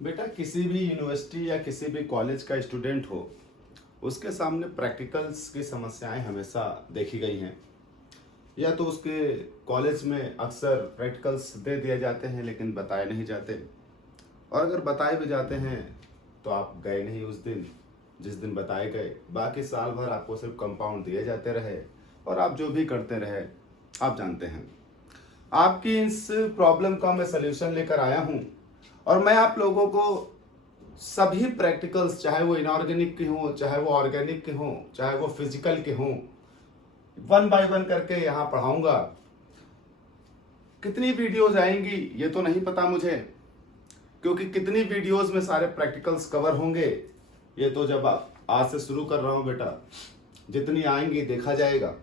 बेटा किसी भी यूनिवर्सिटी या किसी भी कॉलेज का स्टूडेंट हो, उसके सामने प्रैक्टिकल्स की समस्याएं हमेशा देखी गई हैं। या तो उसके कॉलेज में अक्सर प्रैक्टिकल्स दे दिए जाते हैं लेकिन बताए नहीं जाते, और अगर बताए भी जाते हैं तो आप गए नहीं उस दिन जिस दिन बताए गए। बाकी साल भर आपको सिर्फ कंपाउंड दिए जाते रहे और आप जो भी करते रहे आप जानते हैं। आपकी इस प्रॉब्लम का मैं सल्यूशन लेकर आया हूँ और मैं आप लोगों को सभी प्रैक्टिकल्स, चाहे वो इनऑर्गेनिक के हों, चाहे वो ऑर्गेनिक के हों, चाहे वो फिजिकल के हों, वन बाय वन करके यहाँ पढ़ाऊंगा। कितनी वीडियोज आएंगी ये तो नहीं पता मुझे, क्योंकि कितनी वीडियोज में सारे प्रैक्टिकल्स कवर होंगे ये तो जब आज से शुरू कर रहा हूं बेटा, जितनी आएंगी देखा जाएगा।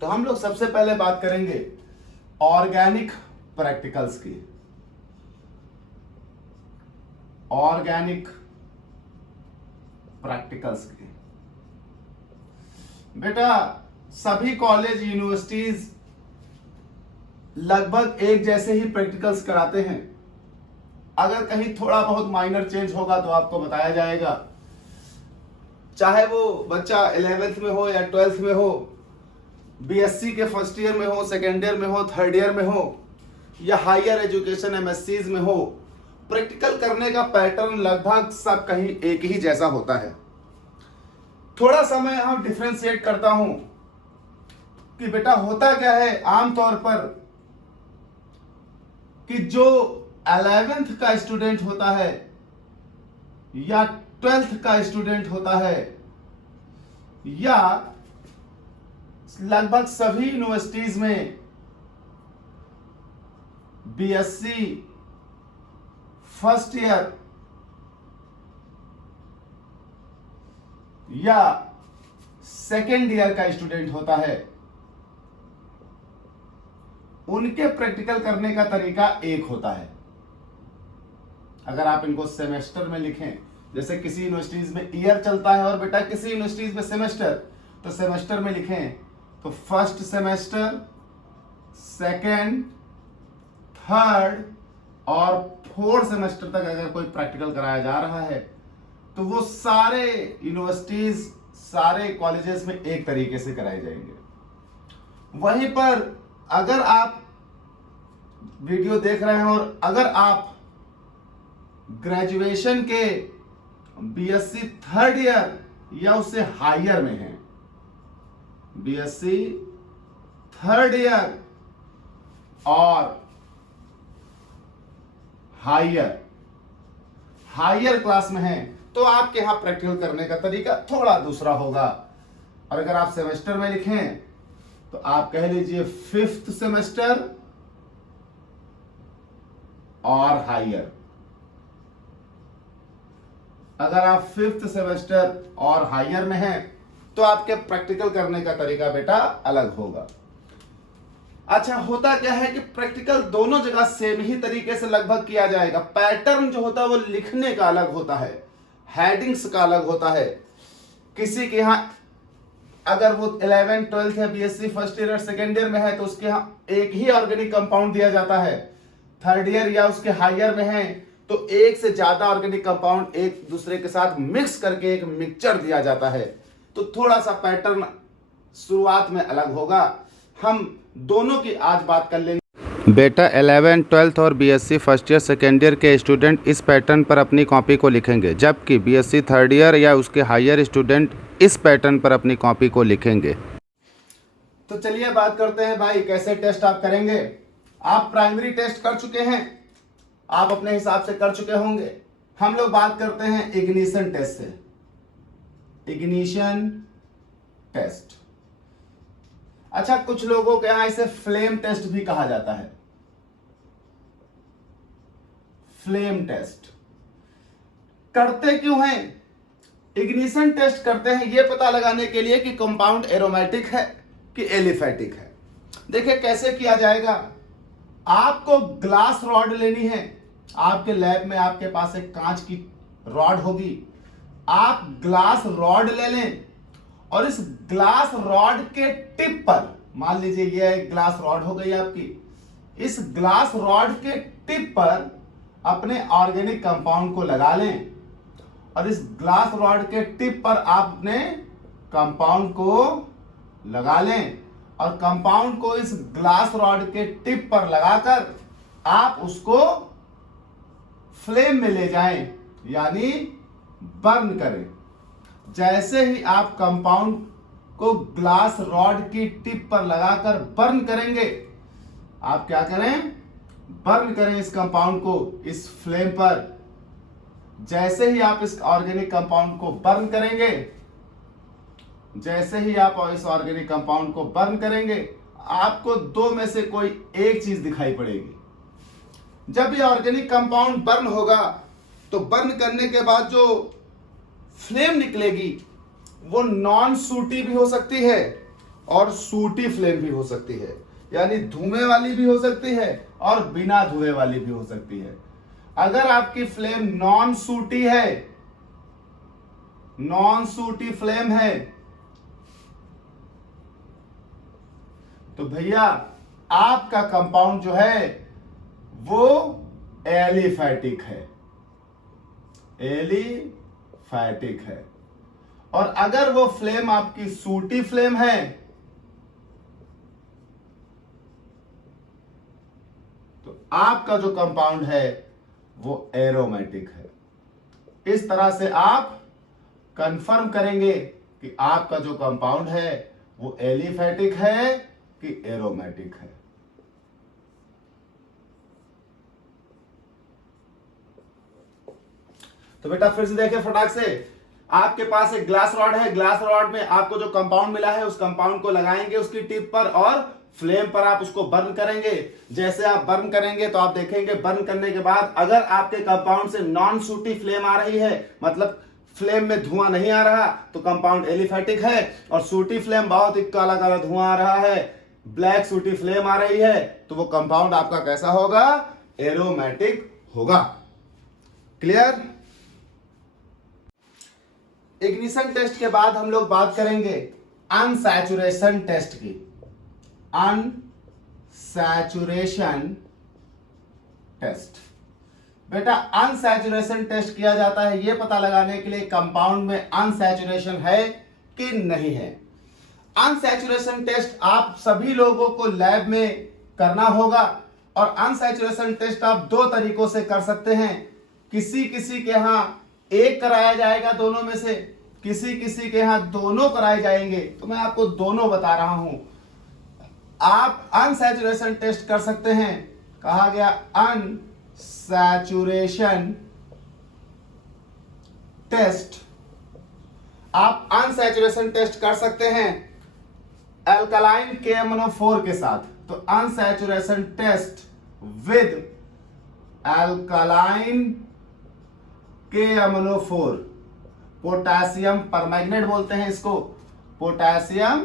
तो हम लोग सबसे पहले बात करेंगे ऑर्गेनिक प्रैक्टिकल्स की। ऑर्गेनिक प्रैक्टिकल्स की बेटा सभी कॉलेज यूनिवर्सिटीज लगभग एक जैसे ही प्रैक्टिकल्स कराते हैं। अगर कहीं थोड़ा बहुत माइनर चेंज होगा तो आपको बताया जाएगा। चाहे वो बच्चा 11th में हो या 12th में हो, बीएससी के फर्स्ट ईयर में हो, सेकेंड ईयर में हो, थर्ड ईयर में हो, या हायर एजुकेशन एमएससीज में हो, प्रैक्टिकल करने का पैटर्न लगभग सब कहीं एक ही जैसा होता है। थोड़ा सा मैं यहां डिफरेंशिएट करता हूं कि बेटा होता क्या है आमतौर पर कि जो 11th का स्टूडेंट होता है या 12th का स्टूडेंट होता है, या लगभग सभी यूनिवर्सिटीज में बीएससी फर्स्ट ईयर या सेकेंड ईयर का स्टूडेंट होता है, उनके प्रैक्टिकल करने का तरीका एक होता है। अगर आप इनको सेमेस्टर में लिखें, जैसे किसी यूनिवर्सिटीज में ईयर चलता है और बेटा किसी यूनिवर्सिटीज में सेमेस्टर, तो सेमेस्टर में लिखें तो फर्स्ट सेमेस्टर, सेकेंड, थर्ड और फोर्थ सेमेस्टर तक अगर कोई प्रैक्टिकल कराया जा रहा है तो वो सारे यूनिवर्सिटीज, सारे कॉलेजेस में एक तरीके से कराए जाएंगे। वहीं पर अगर आप वीडियो देख रहे हैं और अगर आप ग्रेजुएशन के बीएससी थर्ड ईयर या उससे हायर में हैं, बीएससी थर्ड ईयर और हायर क्लास में हैं, तो आपके यहां प्रैक्टिकल करने का तरीका थोड़ा दूसरा होगा। और अगर आप सेमेस्टर में लिखें तो आप कह लीजिए फिफ्थ सेमेस्टर और हायर। अगर आप फिफ्थ सेमेस्टर और हायर में हैं तो आपके प्रैक्टिकल करने का तरीका बेटा अलग होगा। अच्छा, होता क्या है कि प्रैक्टिकल दोनों जगह सेम ही तरीके से लगभग किया जाएगा। पैटर्न जो होता है वो लिखने का अलग होता है, हेडिंग्स का अलग होता है। किसी के यहां अगर वो 11 12 या बीएससी फर्स्ट ईयर और सेकेंड ईयर में है तो उसके यहां एक ही ऑर्गेनिक कंपाउंड दिया जाता है। थर्ड ईयर या उसके हायर में है तो एक से ज्यादा ऑर्गेनिक कंपाउंड एक दूसरे के साथ मिक्स करके एक मिक्सचर दिया जाता है। तो थोड़ा सा पैटर्न शुरुआत में अलग होगा। हम दोनों की आज बात कर लेंगे। बेटा 11, 12 और BSc first year second year के स्टूडेंट इस पैटर्न पर अपनी कॉपी को लिखेंगे, जबकि बीएससी थर्ड ईयर या उसके हायर स्टूडेंट इस पैटर्न पर अपनी कॉपी को लिखेंगे। तो चलिए बात करते हैं भाई, कैसे टेस्ट आप करेंगे। आप प्राइमरी टेस्ट कर चुके हैं, आप अपने हिसाब से कर चुके होंगे। हम लोग बात करते हैं इग्निशन टेस्ट से। इग्निशन टेस्ट, अच्छा कुछ लोगों के यहां इसे फ्लेम टेस्ट भी कहा जाता है। फ्लेम टेस्ट करते क्यों हैं? इग्निशन टेस्ट करते हैं ये पता लगाने के लिए कि कंपाउंड एरोमेटिक है कि एलिफेटिक है। देखिए कैसे किया जाएगा। आपको ग्लास रॉड लेनी है। आपके लैब में आपके पास एक कांच की रॉड होगी। आप ग्लास रॉड ले लें और इस ग्लास रॉड के टिप पर, मान लीजिए ये एक ग्लास रॉड हो गई आपकी, इस ग्लास रॉड के टिप पर अपने ऑर्गेनिक कंपाउंड को लगा लें और इस ग्लास रॉड के टिप पर आप अपने कंपाउंड को लगा लें और कंपाउंड को इस ग्लास रॉड के टिप पर लगाकर आप उसको फ्लेम में ले जाएं, यानी बर्न करें। जैसे ही आप कंपाउंड को ग्लास रॉड की टिप पर लगाकर बर्न करेंगे, आप क्या करें, बर्न करें इस कंपाउंड को इस फ्लेम पर। जैसे ही आप इस ऑर्गेनिक कंपाउंड को बर्न करेंगे, जैसे ही आप इस ऑर्गेनिक कंपाउंड को बर्न करेंगे, आपको दो में से कोई एक चीज दिखाई पड़ेगी। जब ये ऑर्गेनिक कंपाउंड बर्न होगा तो बर्न करने के बाद जो फ्लेम निकलेगी वो नॉन सूटी भी हो सकती है और सूटी फ्लेम भी हो सकती है, यानी धुएं वाली भी हो सकती है और बिना धुएं वाली भी हो सकती है। अगर आपकी फ्लेम नॉन सूटी है, नॉन सूटी फ्लेम है, तो भैया आपका कंपाउंड जो है वो एलिफैटिक है, एलिफैटिक है। और अगर वो फ्लेम आपकी सूटी फ्लेम है तो आपका जो कंपाउंड है वो एरोमेटिक है। इस तरह से आप कंफर्म करेंगे कि आपका जो कंपाउंड है वो एलिफैटिक है कि एरोमेटिक है। तो बेटा फिर से देखिए फटाक से, आपके पास एक ग्लास रॉड है, ग्लास रॉड में आपको जो कंपाउंड मिला है उस कंपाउंड को लगाएंगे उसकी टिप पर और फ्लेम पर आप उसको बर्न करेंगे। जैसे आप बर्न करेंगे तो आप देखेंगे बर्न करने के बाद अगर आपके कंपाउंड से नॉन सूटी फ्लेम आ रही है, मतलब फ्लेम में धुआं नहीं आ रहा, तो कंपाउंड एलिफैटिक है। और सूटी फ्लेम बहुत ही काला काला धुआं आ रहा है, ब्लैक सूटी फ्लेम आ रही है, तो वो कंपाउंड आपका कैसा होगा, एरोमेटिक होगा। क्लियर? इग्निशन टेस्ट के बाद हम लोग बात करेंगे अनसैचुरेशन टेस्ट की। अनसैचुरेशन टेस्ट, बेटा अनसैचुरेशन टेस्ट किया जाता है यह पता लगाने के लिए कंपाउंड में अनसैचुरेशन है कि नहीं है। अनसैचुरेशन टेस्ट आप सभी लोगों को लैब में करना होगा और अनसैचुरेशन टेस्ट आप दो तरीकों से कर सकते हैं। किसी किसी के यहां एक कराया जाएगा दोनों में से, किसी किसी के यहां दोनों कराए जाएंगे। तो मैं आपको दोनों बता रहा हूं। आप अनसैचुरेशन टेस्ट कर सकते हैं, कहा गया अनसैचुरेशन टेस्ट। आप अनसैचुरेशन टेस्ट कर सकते हैं एल्कलाइन KMnO4 के साथ। तो unsaturation test with alkaline KMnO4, potassium permanganate बोलते हैं इसको, पोटेशियम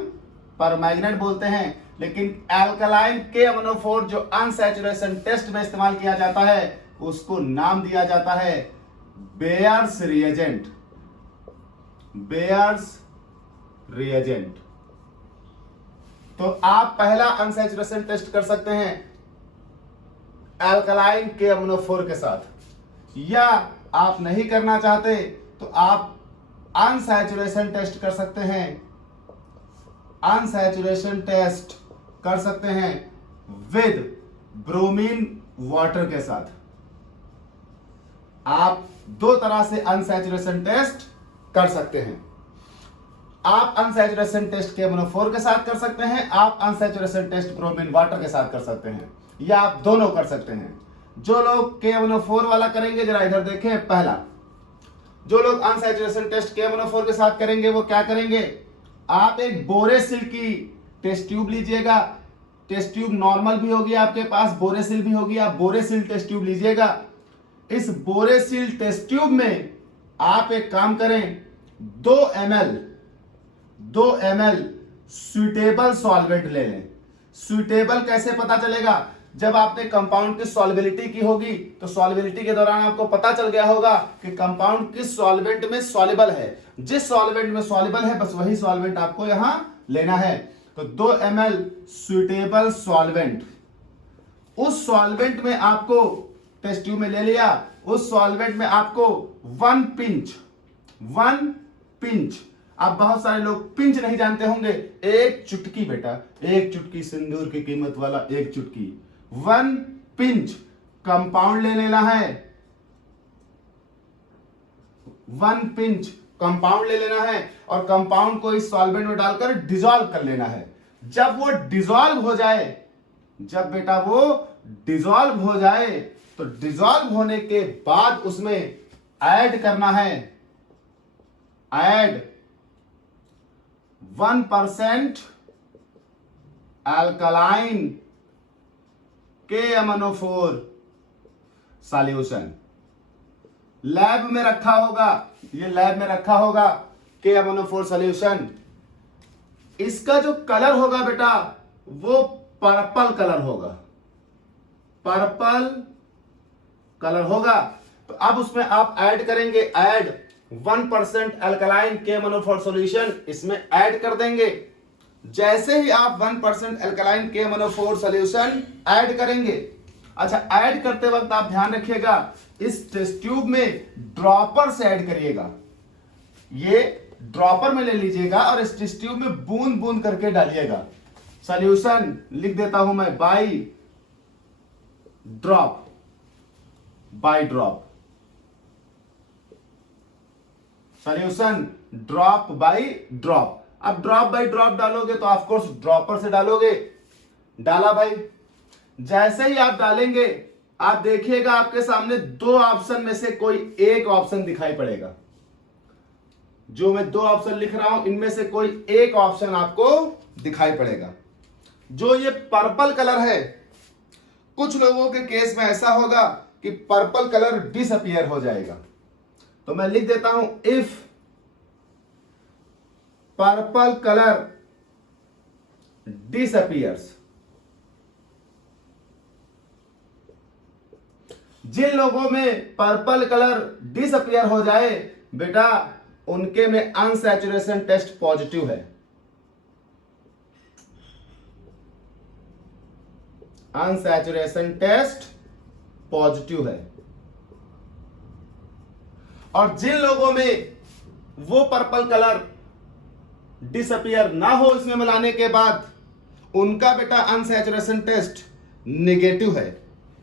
परमैंगनेट बोलते हैं। लेकिन एल्कलाइन KMnO4 जो अनसैचुरेशन टेस्ट में इस्तेमाल किया जाता है उसको नाम दिया जाता है बेयर्स रिएजेंट, बेयर्स रिएजेंट। तो आप पहला अनसैचुरेशन टेस्ट कर सकते हैं एल्कलाइन KMnO4 के साथ, या आप नहीं करना चाहते तो आप अनसैचुरेशन टेस्ट कर सकते हैं, अनसैचुरेशन टेस्ट कर सकते हैं विद ब्रोमीन वाटर के साथ। आप दो तरह से अनसैचुरेशन टेस्ट कर सकते हैं। आप अनसैचुरेशन टेस्ट KMnO4 के साथ कर सकते हैं, आप अनसैचुरेशन टेस्ट ब्रोमीन वाटर के साथ कर सकते हैं, या आप दोनों कर सकते हैं। जो लोग KMnO4 वाला करेंगे जरा इधर देखें। पहला, जो लोग अनसैचुरेशन टेस्ट KMnO4 के साथ करेंगे वो क्या करेंगे, आप एक बोरेसिल की टेस्ट ट्यूब लीजिएगा। टेस्ट ट्यूब नॉर्मल भी होगी आपके पास, बोरेसिल भी होगी, आप बोरेसिल टेस्ट ट्यूब लीजिएगा। इस बोरेसिल टेस्ट ट्यूब में आप एक काम करें, 2 ml सुइटेबल सॉल्वेंट ले लें। सुइटेबल कैसे पता चलेगा, जब आपने कंपाउंड की सॉल्युबिलिटी की होगी तो सॉल्युबिलिटी के दौरान आपको पता चल गया होगा कि कंपाउंड किस सॉल्वेंट में सॉल्युबल है। जिस सॉल्वेंट में सॉल्युबल है बस वही सॉल्वेंट आपको यहां लेना है। तो 2 ml सुइटेबल सॉल्वेंट, उस सॉल्वेंट में आपको टेस्ट ट्यूब में ले लिया, उस सॉल्वेंट में आपको 1 पिंच, आप बहुत सारे लोग पिंच नहीं जानते होंगे, एक चुटकी बेटा, एक चुटकी सिंदूर की कीमत वाला एक चुटकी, 1 पिंच कंपाउंड ले लेना है, 1 पिंच कंपाउंड ले लेना है और कंपाउंड को इस सॉल्वेंट में डालकर डिसॉल्व कर लेना है। जब वो डिसॉल्व हो जाए, जब बेटा वो डिसॉल्व हो जाए, तो डिसॉल्व होने के बाद उसमें ऐड करना है, add 1% alkaline KMnO4 solution. Lab में रखा होगा, ये लैब में रखा होगा KMnO4 सॉल्यूशन। इसका जो कलर होगा बेटा वो पर्पल कलर होगा, पर्पल कलर होगा। तो अब उसमें आप ऐड करेंगे, ऐड 1% अल्कलाइन KMnO4 सॉल्यूशन इसमें ऐड कर देंगे। जैसे ही आप 1% अल्कलाइन KMnO4 सॉल्यूशन ऐड करेंगे, अच्छा ऐड करते वक्त आप ध्यान रखिएगा इस टेस्ट ट्यूब में ड्रॉपर से ऐड करिएगा, ये ड्रॉपर में ले लीजिएगा और इस टेस्ट ट्यूब में बूंद बूंद करके डालिएगा। सॉल्यूशन लिख देता हूं मैं by drop, by drop, solution drop by drop. अब ड्रॉप बाय ड्रॉप डालोगे तो ऑफ कोर्स ड्रॉपर से डालोगे, डाला भाई। जैसे ही आप डालेंगे आप देखिएगा आपके सामने 2 ऑप्शन में से कोई एक ऑप्शन दिखाई पड़ेगा। जो मैं 2 ऑप्शन लिख रहा हूं इनमें से कोई एक ऑप्शन आपको दिखाई पड़ेगा। जो ये पर्पल कलर है, कुछ लोगों के केस में ऐसा होगा कि पर्पल कलर डिसअपीयर हो जाएगा, तो मैं लिख देता हूं इफ पर्पल कलर डिसअपीयर्स। जिन लोगों में पर्पल कलर डिसअपीयर हो जाए बेटा उनके में अनसैचुरेशन टेस्ट पॉजिटिव है, अनसैचुरेशन टेस्ट पॉजिटिव है। और जिन लोगों में वो पर्पल कलर डिसअपीयर ना हो इसमें मिलाने के बाद, उनका बेटा अनसैचुरेशन टेस्ट नेगेटिव है।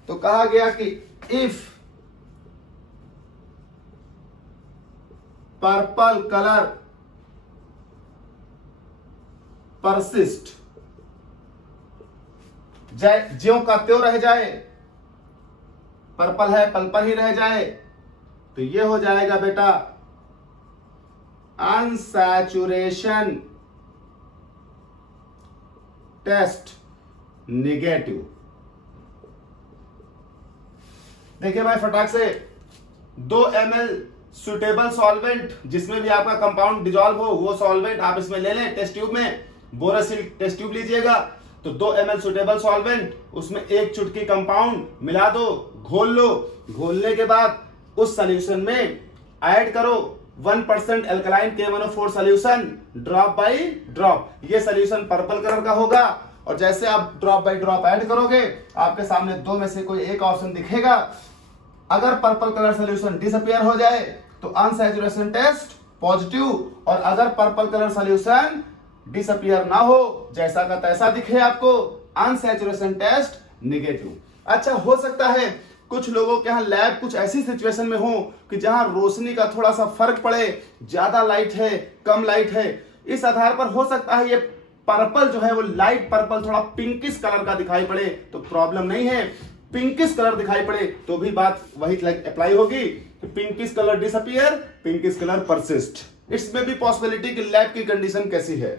तो कहा गया कि इफ पर्पल कलर परसिस्ट, ज्यों का त्यों रह जाए, पर्पल है पल पर ही रह जाए, तो ये हो जाएगा बेटा अनसैचुरेशन टेस्ट निगेटिव। देखिए भाई फटाक से 2 ml सुटेबल सॉल्वेंट जिसमें भी आपका कंपाउंड डिसॉल्व हो वो सॉल्वेंट आप इसमें ले लें टेस्ट ट्यूब में, बोरोसिल टेस्ट ट्यूब लीजिएगा, तो 2 ml सुटेबल सॉल्वेंट उसमें एक चुटकी कंपाउंड मिला दो, घोल लो, घोलने के बाद उस सॉल्यूशन में ऐड करो 1% alkaline KMnO4 solution drop by drop. ये सॉल्यूशन पर्पल कलर का होगा और जैसे आप ड्रॉप बाय ड्रॉप ऐड करोगे आपके सामने 2 में से कोई एक ऑप्शन दिखेगा। अगर पर्पल कलर सॉल्यूशन डिसअपीयर हो जाए तो अनसैचुरेशन टेस्ट पॉजिटिव, और अगर पर्पल कलर सॉल्यूशन डिसअपीयर ना हो, जैसा का तैसा दिखे आपको, अनसैचुरेशन टेस्ट नेगेटिव। अच्छा हो सकता है कुछ लोगों के यहाँ लैब कुछ ऐसी सिचुएशन में हो कि जहां रोशनी का थोड़ा सा फर्क पड़े, ज्यादा लाइट है कम लाइट है, इस आधार पर हो सकता है ये पर्पल जो है वो लाइट पर्पल थोड़ा पिंकिश कलर का दिखाई पड़े, तो प्रॉब्लम नहीं है। पिंकिश कलर दिखाई पड़े तो भी बात वही अप्लाई होगी कि pinkish colour disappear, pinkish colour persist. इसमें भी पॉसिबिलिटी कि लैब की कंडीशन कैसी है।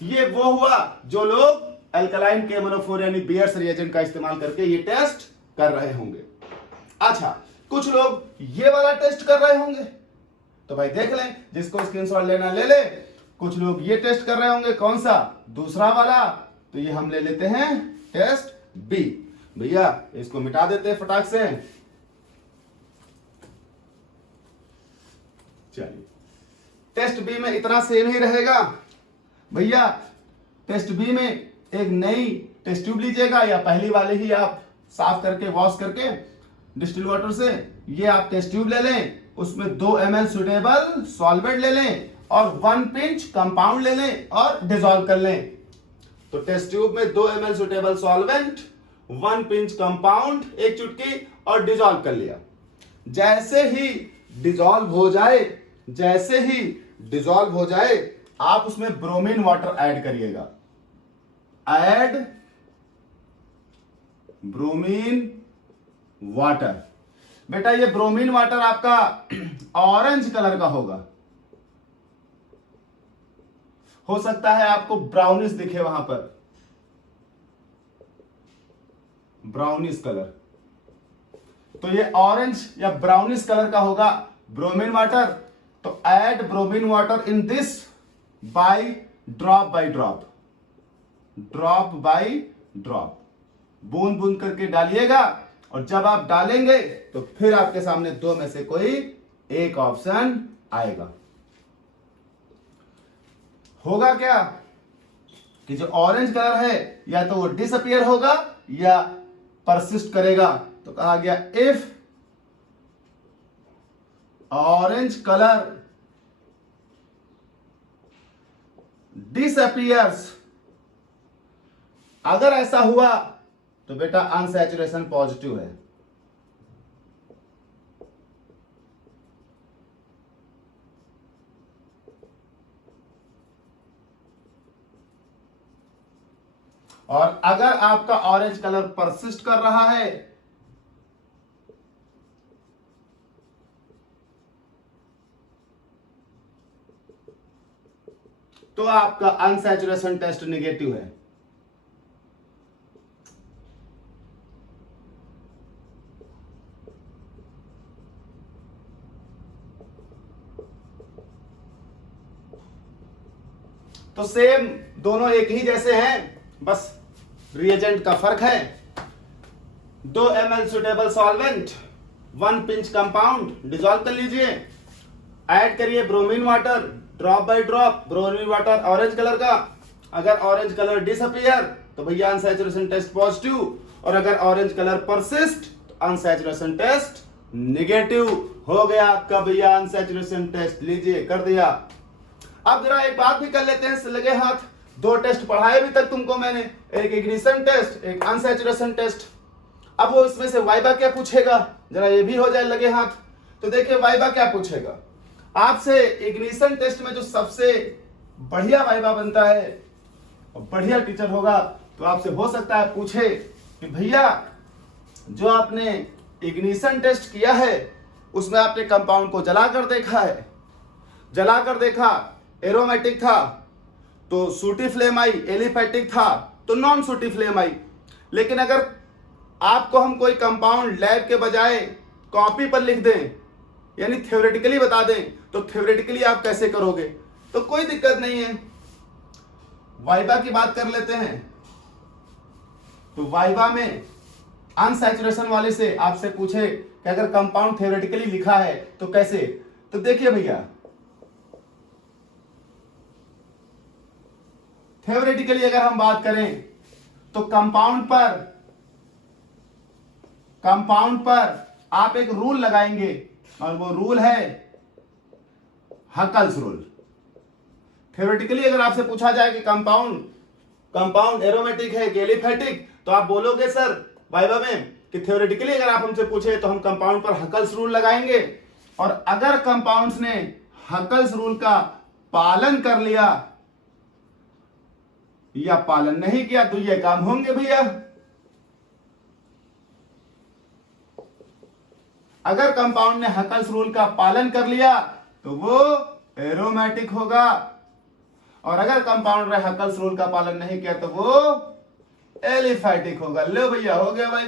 ये वो हुआ जो लोग अल्कलाइन KMnO4 यानी बियर्स रिएजेंट का इस्तेमाल करके ये टेस्ट कर रहे होंगे। अच्छा कुछ लोग ये वाला टेस्ट कर रहे होंगे, तो भाई देख लें, जिसको स्क्रीनशॉट लेना ले ले। कुछ लोग ये टेस्ट कर रहे होंगे, कौन सा, दूसरा वाला, तो ये हम ले लेते हैं टेस्ट बी। भैया इसको मिटा देते हैं फटाक से। चलिए टेस्ट बी में इतना सेम ही रहेगा भैया। टेस्ट बी में एक नई टेस्ट ट्यूब लीजिएगा या पहली वाले ही आप साफ करके वॉश करके डिस्टिल वाटर से। ये आप टेस्ट ट्यूब ले लें, उसमें 2 ml सुटेबल सॉल्वेंट ले लें और 1 पिंच कंपाउंड ले लें और डिसॉल्व कर लें। तो टेस्ट ट्यूब में 2 ml suitable solvent, 1 pinch compound, 1 चुटकी और डिसॉल्व कर लिया। जैसे ही डिसॉल्व हो जाए आप उसमें ब्रोमीन वाटर ऐड करिएगा। Add bromine water. बेटा ये ब्रोमीन वाटर आपका ऑरेंज कलर का होगा, हो सकता है आपको ब्राउनिश दिखे वहां पर, ब्राउनिश कलर। तो ये ऑरेंज या ब्राउनिश कलर का होगा ब्रोमीन वाटर। तो add bromine water in this by drop by drop, बूंद बूंद करके डालिएगा। और जब आप डालेंगे तो फिर आपके सामने 2 में से कोई एक ऑप्शन आएगा। होगा क्या कि जो ऑरेंज कलर है या तो वो डिसअपियर होगा या परसिस्ट करेगा। तो कहा गया इफ ऑरेंज कलर डिसअपियर्स, अगर ऐसा हुआ तो बेटा अनसैचुरेशन पॉजिटिव है। और अगर आपका ऑरेंज कलर परसिस्ट कर रहा है तो आपका अनसैचुरेशन टेस्ट नेगेटिव है। तो सेम दोनों एक ही जैसे हैं, बस रिएजेंट का फर्क है। 2 ml suitable solvent, 1 pinch compound dissolve कर लीजिए। ऐड करिए bromine water drop by drop. Bromine water orange colour का, अगर ऑरेंज कलर डिसअपियर तो भैया अनसैचुरेशन टेस्ट पॉजिटिव, और अगर ऑरेंज कलर परसिस्ट तो अनसैचुरेशन टेस्ट नेगेटिव। हो गया आपका भैया अनसैचुरेशन टेस्ट, लीजिए कर दिया। अब जरा एक बात भी कर लेते हैं लगे हाथ। 2 टेस्ट पढ़ाए अभी तक तुमको मैंने, एक इग्निशन टेस्ट, एक अनसैचुरेशन टेस्ट। अब वो इसमें से वाइबा क्या पूछेगा, जरा ये भी हो जाए लगे हाथ। तो देखिए वाइबा क्या पूछेगा आपसे। इग्निशन टेस्ट में जो सबसे बढ़िया वाइबा बनता है और बढ़िया टीचर होगा तो आपसे हो सकता है पूछे कि भैया जो आपने इग्निशन टेस्ट किया है उसमें आपने कंपाउंड को जलाकर देखा है, जलाकर देखा एरोमेटिक था तो सूटी फ्लेम आई, एलिफैटिक था तो नॉन सूटी फ्लेम आई। लेकिन अगर आपको हम कोई कंपाउंड लैब के बजाय कॉपी पर लिख दें, यानी थ्योरेटिकली बता दें, तो थ्योरेटिकली आप कैसे करोगे? तो कोई दिक्कत नहीं है। वाइबा की बात कर लेते हैं। तो वाइबा में अनसैचुरेशन वाले से आपसे पूछे कि अगर कंपाउंड थ्योरेटिकली लिखा है तो कैसे? तो देखिए भैया, थ्योरेटिकली अगर हम बात करें तो कंपाउंड पर आप एक रूल लगाएंगे और वो रूल है हकल्स रूल। थ्योरेटिकली अगर आपसे पूछा जाए कि कंपाउंड एरोमेटिक है कि एलिफैटिक, तो आप बोलोगे सर वाइवा में कि थ्योरेटिकली अगर आप हमसे पूछे तो हम कंपाउंड पर हकल्स रूल लगाएंगे, और अगर कंपाउंड्स ने हकल्स रूल का पालन कर लिया या पालन नहीं किया तो ये काम होंगे भैया। अगर कंपाउंड ने हकल्स रूल का पालन कर लिया तो वो एरोमेटिक होगा, और अगर कंपाउंड ने हकल्स रूल का पालन नहीं किया तो वो एलिफैटिक होगा। लो भैया हो गया भाई।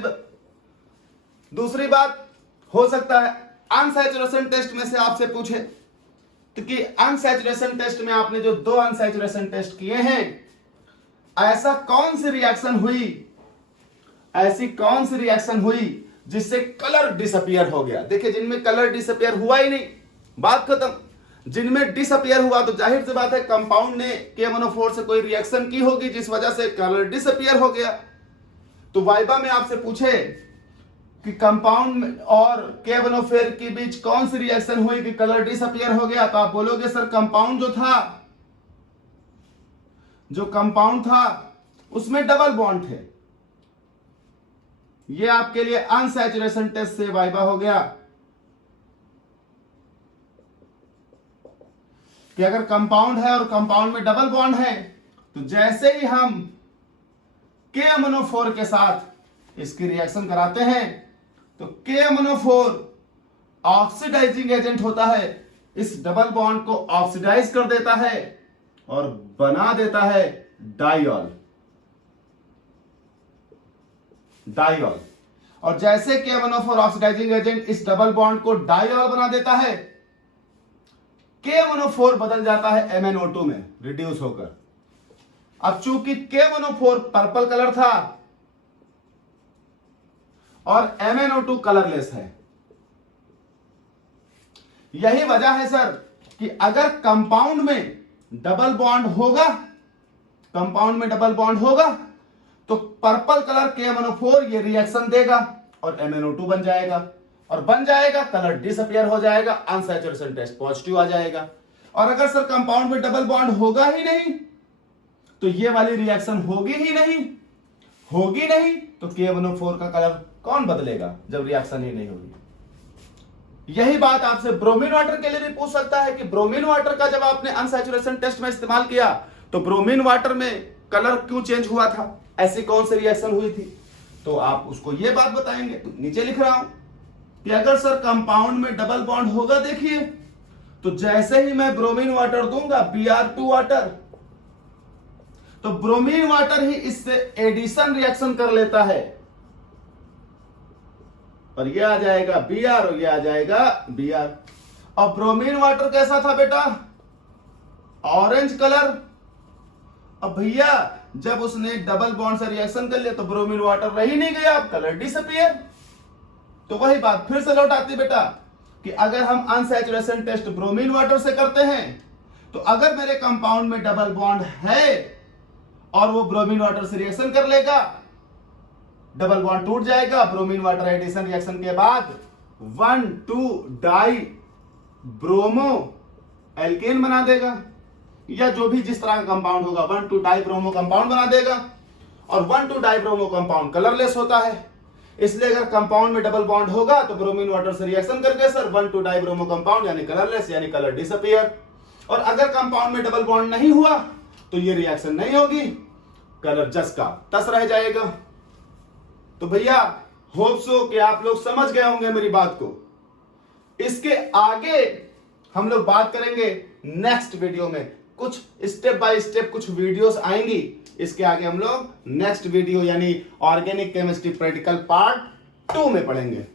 दूसरी बात, हो सकता है अनसैचुरेशन टेस्ट में से आपसे पूछे तो कि अनसैचुरेशन टेस्ट में आपने जो 2 अनसैचुरेशन टेस्ट किए हैं, ऐसा कौन सी रिएक्शन हुई जिससे कलर डिसअपियर हो गया? देखिए, जिनमें कलर डिसअपियर हुआ ही नहीं, बात खत्म। जिनमें डिसअपियर हुआ तो जाहिर सी बात है कंपाउंड ने KMnO4 से कोई रिएक्शन की होगी जिस वजह से कलर डिसअपियर हो गया। तो वाइबा में आपसे पूछे कि कंपाउंड और के1O4 के बीच कौन सी रिएक्शन हुई कि कलर डिसअपीयर हो गया, तो आप बोलोगे सर कंपाउंड जो कंपाउंड था उसमें डबल बॉन्ड थे। ये आपके लिए अनसैचुरेशन टेस्ट से वाइबा हो गया कि अगर कंपाउंड है और कंपाउंड में डबल बॉन्ड है तो जैसे ही हम KMnO4 के साथ इसकी रिएक्शन कराते हैं तो KMnO4 ऑक्सीडाइजिंग एजेंट होता है, इस डबल बॉन्ड को ऑक्सीडाइज कर देता है और बना देता है डाइऑल। और जैसे KMnO4 ऑक्सीडाइजिंग एजेंट इस डबल बॉन्ड को डाइऑल बना देता है, KMnO4 बदल जाता है MnO2 में रिड्यूस होकर। अब चूंकि KMnO4 पर्पल कलर था और MnO2 कलरलेस है, यही वजह है सर कि अगर कंपाउंड में डबल बॉन्ड होगा तो पर्पल कलर KMnO4 ये रिएक्शन देगा और MnO2 बन जाएगा, कलर डिसअपीयर हो जाएगा, अनसैचुरेशन टेस्ट पॉजिटिव आ जाएगा। और अगर सर कंपाउंड में डबल बॉन्ड होगा ही नहीं तो ये वाली रिएक्शन होगी नहीं तो KMnO4 का कलर कौन बदलेगा जब रिएक्शन ही नहीं होगी। यही बात आपसे ब्रोमीन वाटर के लिए भी पूछ सकता है कि ब्रोमीन वाटर का जब आपने अनसैचुरेशन टेस्ट में इस्तेमाल किया तो ब्रोमीन वाटर में कलर क्यों चेंज हुआ था, ऐसी कौन सी रिएक्शन हुई थी, तो आप उसको ये बात बताएंगे। तो नीचे लिख रहा हूं कि अगर सर कंपाउंड में डबल बॉन्ड होगा, देखिए तो जैसे ही मैं ब्रोमीन वाटर दूंगा Br2 वाटर, तो ब्रोमीन वाटर ही इससे एडिशन रिएक्शन कर लेता है और ये आ जाएगा Br और ये आ जाएगा Br। और ब्रोमीन वाटर कैसा था बेटा, ऑरेंज कलर। अब भैया जब उसने डबल बॉन्ड से रिएक्शन कर लिया तो ब्रोमीन वाटर रह ही नहीं गया, अब कलर डिसअपीयर। तो वही बात फिर से लौट आती बेटा कि अगर हम अनसैचुरेशन टेस्ट ब्रोमीन वाटर से करते हैं तो अगर मेरे कंपाउंड में डबल बॉन्ड है और वो ब्रोमीन वाटर से रिएक्शन कर लेगा, डबल बॉन्ड टूट जाएगा, ब्रोमीन वाटर एडिशन रिएक्शन के बाद 1,2-डाई ब्रोमो एल्केन बना देगा, या जो भी जिस तरह का कंपाउंड होगा 1,2-डाई ब्रोमो कंपाउंड बना देगा। और 1,2-डाई ब्रोमो कंपाउंड कलरलेस होता है, इसलिए अगर कंपाउंड में डबल बॉन्ड होगा तो ब्रोमीन वाटर से रिएक्शन करके सर 1,2-डाई ब्रोमो कंपाउंड यानी कलरलेस यानी कलर डिसअपीयर। और अगर कंपाउंड में डबल बॉन्ड नहीं हुआ तो ये रिएक्शन नहीं होगी, कलर जस का तस रह जाएगा। तो भैया होप सो कि आप लोग समझ गए होंगे मेरी बात को। इसके आगे हम लोग बात करेंगे नेक्स्ट वीडियो में, कुछ स्टेप बाय स्टेप कुछ वीडियोस आएंगी। इसके आगे हम लोग नेक्स्ट वीडियो यानी ऑर्गेनिक केमिस्ट्री प्रैक्टिकल पार्ट 2 में पढ़ेंगे।